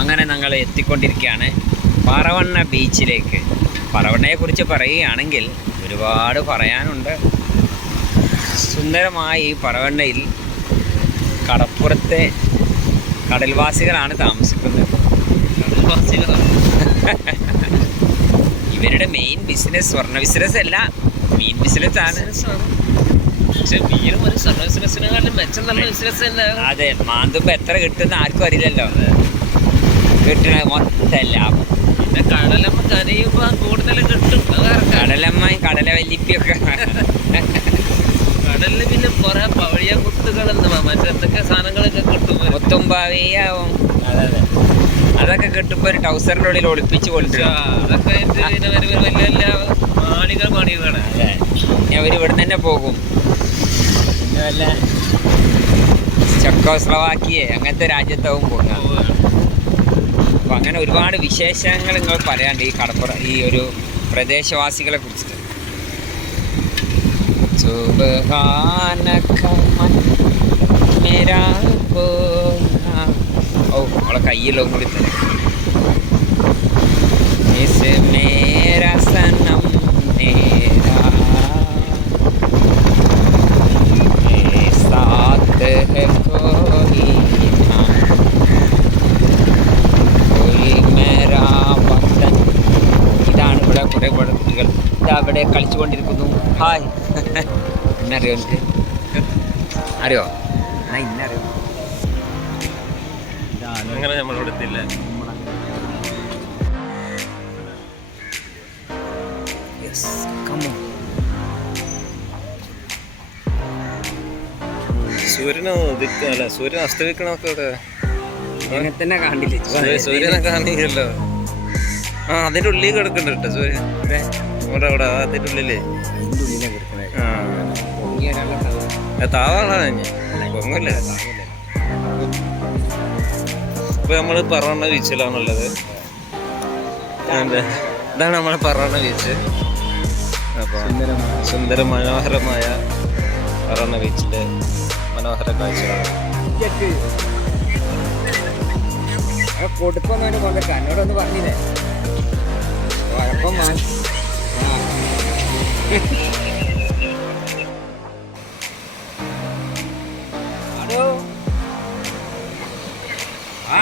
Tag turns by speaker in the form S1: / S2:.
S1: അങ്ങനെ ഞങ്ങൾ എത്തിക്കൊണ്ടിരിക്കുകയാണ് പറവണ്ണ ബീച്ചിലേക്ക്. പറവണ്ണയെ കുറിച്ച് പറയുകയാണെങ്കിൽ ഒരുപാട് പറയാനുണ്ട്. സുന്ദരമായി ഈ പറവണ്ണയിൽ കടപ്പുറത്തെ കടൽവാസികളാണ് താമസിക്കുന്നത്. ഇവരുടെ മെയിൻ ബിസിനസ് സ്വർണ ബിസിനസ് അല്ല മീൻ ബിസിനസ് ആണ്.
S2: പക്ഷെ മീനും ഒരു സ്വർണ
S1: അതെ മാന്തുമ്പോ എത്ര കിട്ടുന്ന ആർക്കും അറിയില്ലല്ലോ. കിട്ടണ മൊത്തം ലാഭം
S2: പിന്നെ കടലമ്മ കരയുമ്പോ കൂടുതൽ കിട്ടും.
S1: കടലമ്മ കടല വലിപ്പിയൊക്കെ
S2: കടലിൽ പിന്നെ കുറെ പവഴിയ കുത്തുകളെന്ന് മറ്റെന്തൊക്കെ സാധനങ്ങളൊക്കെ കിട്ടും?
S1: മുത്തുമ്പാവിയാവും. അതൊക്കെ കിട്ടുമ്പോ ഒരു ടൗസറിന്റെ ഉള്ളിൽ ഒളിപ്പിച്ച്
S2: അതൊക്കെ പിന്നെ വലിയ മാണികൾ
S1: അവർ ഇവിടെ തന്നെ പോകും. വല്ല ചെക്കോസ്ലവാക്കിയെ അങ്ങനത്തെ രാജ്യത്താവും പോകുന്നത് അപ്പോൾ അങ്ങനെ ഒരുപാട് വിശേഷങ്ങൾ നിങ്ങൾ പറയാണ്ട് ഈ കടപ്പുറ ഈ ഒരു പ്രദേശവാസികളെ കുറിച്ചിട്ട്. ഓ അവളെ കയ്യിലോ കൂടി തന്നെ. മേരാ സനം ഇവിടെ കളിച്ചുകൊണ്ടിരിക്കുന്നു. ഹായ്. എന്നറിയോ എനിക്ക് അറിയോ? എന്നാ ഇന്നറിയോ?
S2: അങ്ങനെ നമ്മളോട് എത്തില്ല സൂര്യന് ഉദിക്കല്ല സൂര്യൻ അസ്തമിക്കണമൊക്കെ ഇവിടെ
S1: അങ്ങനെ തന്നെ
S2: സൂര്യനെ കാണിക്കല്ലോ ആ അതിന്റെ ഉള്ളിൽ കിടക്കുന്നുണ്ട് സൂര്യൻ ഇപ്പൊ നമ്മൾ പറവണ്ണ ബീച്ചിലാണുള്ളത്. ഇതാണ് നമ്മളെ പറവണ്ണ ബീച്ച്. അപ്പൊ സുന്ദര മനോഹരമായ പറവണ്ണ ബീച്ചിലെ മനോഹര കാഴ്ചകളാണ്.
S1: കൊടുക്കൊന്നും എന്നോടൊന്ന് പറഞ്ഞില്ലേ? മാ- ആ. ഹലോ ആ